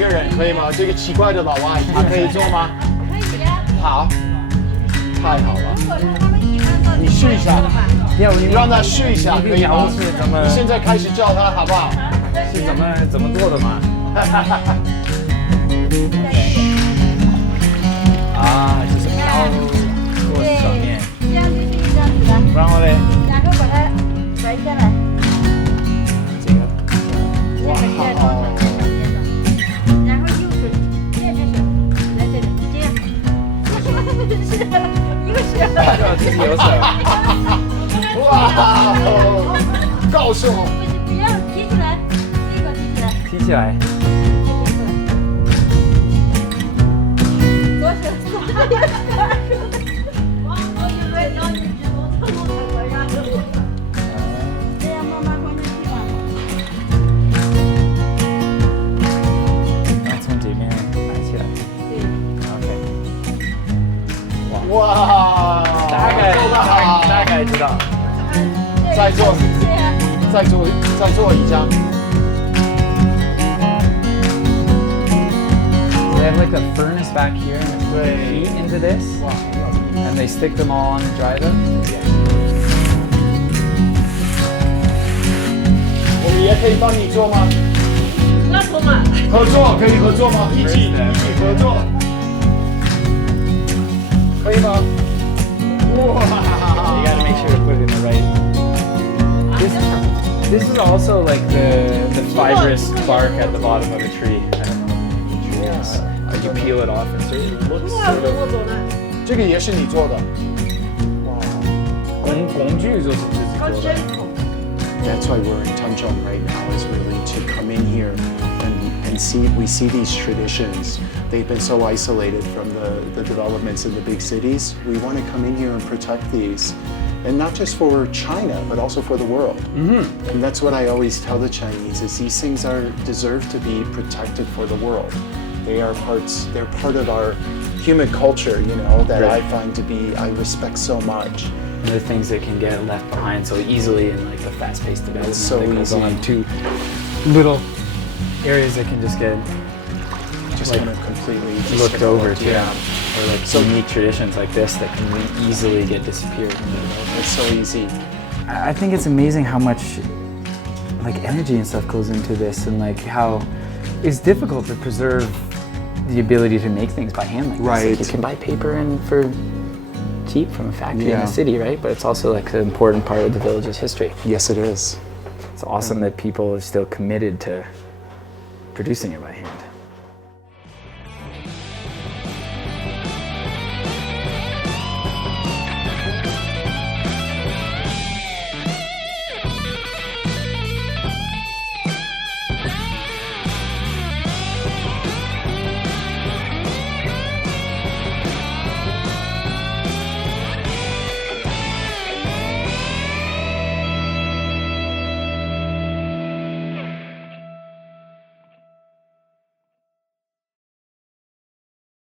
个人可以吗？这个奇怪的老阿姨，她可以做吗？可以呀。好，太好了。如果他们喜欢做，你试一下，你让她试一下，可以吗？是怎么？你现在开始教她好不好？是怎么做的吗？啊，就是飘过上面。这样就是一张纸了。然后嘞？然后把它掰下来。这个。哇。然后右手这只手来这里，这样。一个手。自己有手。哇，高手。不要提起来，这个提起来。提起来。左手。这样慢慢放进去吧。然后从这边拿起来。对。OK。哇，大概知道。再做一张。They have like a furnace back here and they put heat into this, and they stick them all on and dry them. 我们也可以帮你做吗？那做嘛？合作可以合作吗？一起合作，可以吗？哇 You gotta make sure to put it in the right. This is also like the fibrous bark at the bottom of a tree. I don't know what the tree is. You peel it off and so it looks sort of. 这个也是你做的。哇，工具就是自己做的。That's why we're in Tengchong right now, is really to come in here and see these traditions. They've been so isolated from the developments in the big cities. We want to come in here and protect these. And not just for China, but also for the world. Mm-hmm. And that's what I always tell the Chinese, is these things deserve to be protected for the world. They're part of our human culture, you know, that I find I respect so much. And the things that can get left behind so easily in like the fast-paced development. It's so that goes easy. on to little areas that can just get Just like, kind of completely looked over too. Yeah. Or like unique traditions like this that can easily get disappeared. It's so easy. I think it's amazing how much like energy and stuff goes into this, and like how it's difficult to preserve the ability to make things by hand like this. Right. Like you can buy paper and for cheap from a factory in Yeah. the city, right? But it's also like an important part of the village's history. Yes, it is. It's awesome that people are still committed to producing it by hand.